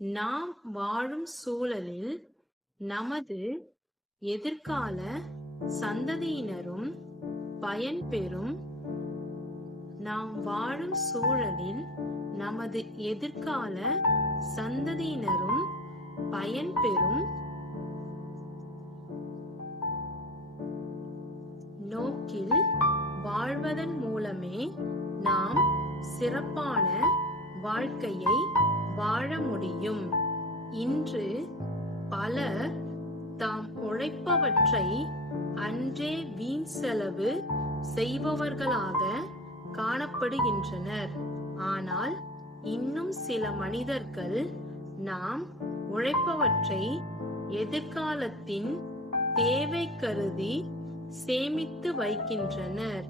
நாம் வாழும் சூழலில் நமது எதிர்கால சந்ததியினரும் பயன்பெறும். நாம் வாழும் சூழலில் நமது எதிர்கால சந்ததியினரும் பயன்பெறும் நோக்கில் வாழ்வதன் மூலமே நாம் சிறப்பான வாழ்க்கையை வாழ முடியும். இன்று பலர் தாம் உழைப்பவற்றை அன்றே வீண் செலவு செய்பவர்களாக காணப்படுகின்றனர். ஆனால் இன்னும் சில மனிதர்கள் நாம் உழைப்பவற்றை எதிர்காலத்தின் தேவை கருதி சேமித்து வைக்கின்றனர்.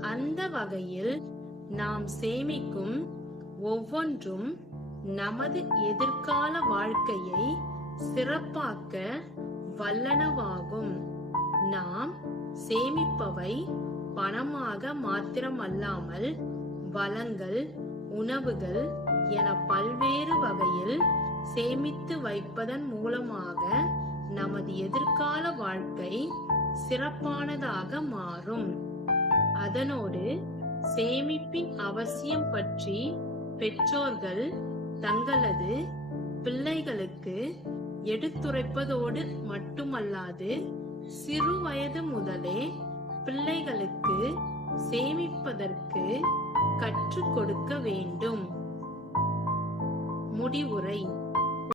அந்த வகையில் நாம் சேமிக்கும் ஒவ்வொன்றும் நமது எதிர்கால வாழ்க்கையை சிறப்பாக்க வல்லனவாகும். நாம் சேமிப்பவை பணமாக மாத்திரமல்லாமல் வளங்கள், உணவுகள் என பல்வேறு வகையில் சேமித்து வைப்பதன் மூலமாக நமது எதிர்கால வாழ்க்கை சிறப்பானதாக மாறும். அதனோடு சேமிப்பின் அவசியம் பற்றி பெற்றோர்கள் தங்களது பிள்ளைகளுக்கு எடுத்துரைப்பதோடு மட்டுமல்லாது சிறு வயது முதலே பிள்ளைகளுக்கு சேமிப்பதற்கு கற்றுக் கொடுக்க வேண்டும். முடிவுரை.